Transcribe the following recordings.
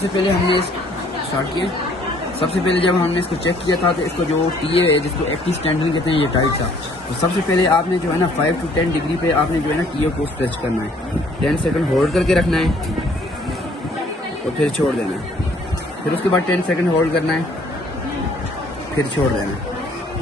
सबसे पहले हमने स्टार्ट किया। सबसे पहले जब हमने इसको चेक किया था तो इसको जो टीए है जिसको एक्टिव स्टैंडिंग कहते हैं ये टाइट था। तो सबसे पहले आपने जो है ना 5 to 10 डिग्री पे आपने जो है ना टीए को स्ट्रेच करना है। 10 सेकंड होल्ड करके रखना है और फिर छोड़ देना है। फिर उसके बाद 10 सेकंड होल्ड करना है, फिर छोड़ देना है।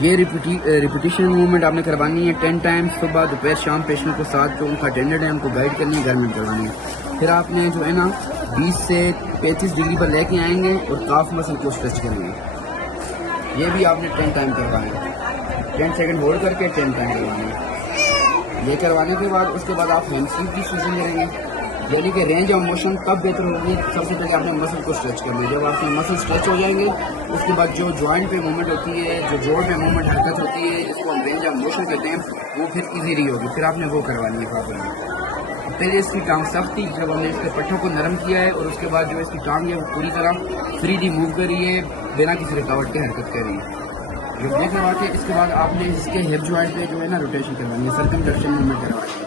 ये रिपीटिशन मूवमेंट आपने करवानी है 10 टाइम्स। सुबह दोपहर शाम पेशेंट को साथ जो उनका अटेंडेंट है उनको गाइड करनी है, घर में करवानी है। फिर आपने जो है ना 20 से 35 डिग्री पर लेके आएंगे और काफ मसल को स्ट्रेच करेंगे। ये भी आपने 10 टाइम करवाना है। 10 सेकंड होल्ड करके 10 टाइम करवाना है। ये करवाने के बाद उसके बाद आप हैमस्ट्रिंग की स्ट्रेचिंग करेंगे, यानी कि रेंज ऑफ मोशन कब बेहतर होगी। सबसे पहले आपने मसल को स्ट्रेच करना है। जब आपके मसल स्ट्रेच हो जाएंगे उसके बाद जो जॉइंट पे मूवमेंट होती है, जो जोड़ पे मूवमेंट हरकत होती है, जिसको हम रेंज ऑफ मोशन कहते हैं, वो फिर इजीली होगी। फिर आपने वो करवानी है प्रॉपर्ली। पहले इसकी टांग सख्त थी, जब हमने इसके पट्टों को नरम किया है और उसके बाद जो इसकी टांग है वो पूरी तरह फ्रीली मूव कर रही है, बिना किसी रुकावट के हरकत कर रही है। जो ब्रेक करवा के इसके बाद आपने इसके हिप जॉइंट पे जो है ना रोटेशन करवानी है, सर्कमडक्शन मूवमेंट करवानी है।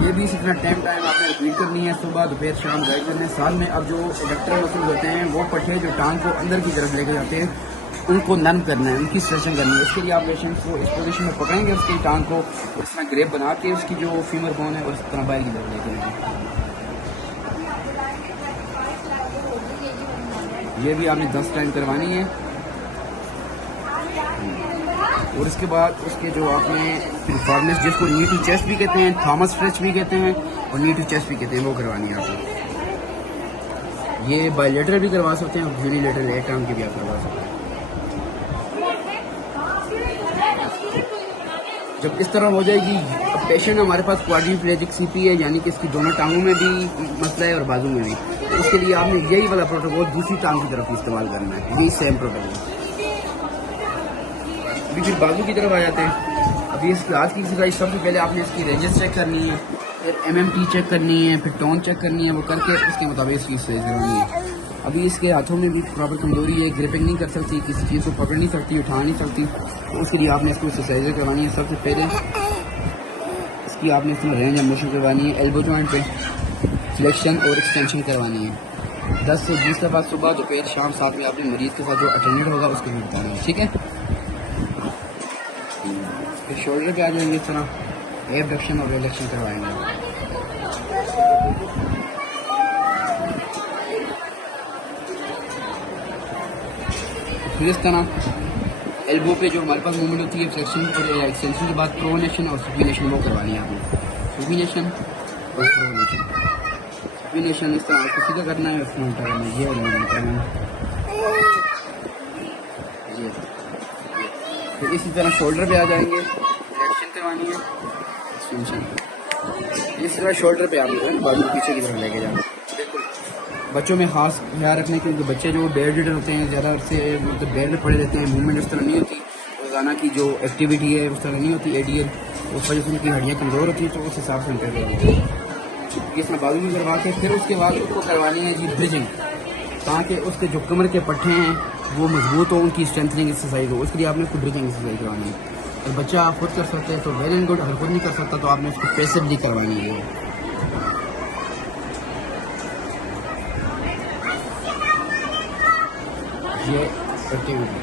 ये भी इसी तरह 10 टाइम आपने रिपीट करनी है, सुबह दोपहर शाम गाइड करना है। साथ में अब जो एडक्टर मसल्स होते हैं वो पट्टे जो टांग को अंदर की तरफ लेके जाते हैं उनको नरम करना है, उनकी स्ट्रेचिंग करनी है। उसके लिए आप पेशेंट को इस पोजीशन में पकड़ेंगे, उसकी टांग को इस तरह ग्रेप बना के उसकी जो फीमर बोन है उस तरह बाहर की तरफ लेके जाएंगे। ये भी आपने 10 टाइम करवानी है। और इसके बाद उसके जो आपने परफॉर्मेंस जिसको नी टू चेस्ट भी कहते हैं, थॉमस स्ट्रेच भी कहते हैं और नी टू चेस्ट भी कहते हैं, वो करवानी है आपको। ये बायलेटरल भी करवा सकते हैं और यूनिलेटरल एक टांग की भी आप करवा सकते हैं। जब इस तरह हो जाएगी, पेशेंट हमारे पास क्वाड्रिप्लेजिक सीपी है, यानी कि इसकी दोनों टांगों में भी मसला है और बाजू में भी। तो उसके लिए आपने यही वाला प्रोटोकॉल दूसरी टांग की तरफ इस्तेमाल करना है, यही सेम प्रोटोकॉल। अभी फिर बाजू की तरफ आ जाते हैं। अभी इसकी आज की एक्सरसाइज सबसे पहले आपने इसकी रेंजेस चेक करनी है, फिर MMT चेक करनी है, फिर टोन चेक करनी है। वो करके उसके मुताबिक इसकी एक्सरसाइज करनी है। अभी इसके हाथों में भी प्रॉपर कमजोरी है, ग्रिपिंग नहीं कर सकती, किसी चीज़ को पकड़ नहीं सकती, उठा नहीं सकती। तो उसके लिए आपने इसको एक्सरसाइज करवानी है। सबसे पहले इसकी आपने इसमें रेंज ऑफ मोशन करवानी है, एल्बो जॉइंट पे फ्लेक्शन और एक्सटेंशन करवानी है। 10 से 20 दफ़ा सुबह दोपहर शाम, साथ में आपने मरीज के साथ जो अटेंडेंट होगा उसको भी बताना है, ठीक है। फिर शोल्डर पे आ जाएंगे, इस तरह एबडक्शन और रिलैक्शन करवाएंगे। फिर इस तरह एल्बो पे जो हमारे पास मूवमेंट होती है फ्लेक्शन और एक्सटेंशन के बाद प्रोनेशन और सुपीनेशन वो करवानी है आपने। सुपीनेशन और प्रोनेशन। सुपीनेशन इस तरह आपको सीधा करना है, उसमें उल्टा करना है, ये और करना है। फिर इसी तरह शोल्डर पे आ जाएंगे, रिएक्शन करवानी है, एक्सटेंशन। इस तरह शोल्डर पे आपको बाजू पीछे की तरफ लेके जाना। बच्चों में खास ख्याल रखने के लिए बच्चे जो बेड रिडर होते हैं, ज़्यादा से मतलब बेड में पड़े रहते हैं, मूवमेंट उस तरह नहीं होती, रोज़ाना की जो एक्टिविटी है उस तरह नहीं होती, ADL, उस वजह से उनकी हड्डियाँ कमज़ोर होती हैं। तो उस हिसाब से उनके लिए इसमें बाजू भी करवा के फिर उसके बाद उसको करवानी है जी ब्रिजिंग, ताकि उसके जो कमर के पट्टे हैं वो मजबूत हो, उनकी स्ट्रेंथनिंग एक्सरसाइज हो। उसके लिए आपने उसको ब्रिजिंग एक्सरसाइज करवानी है। और बच्चा आप खुद कर सकते हैं तो वेरी एंड गुड, अगर खुद नहीं कर सकता तो आपने उसको पैसिवली करवानी है। ये एक्टिविटी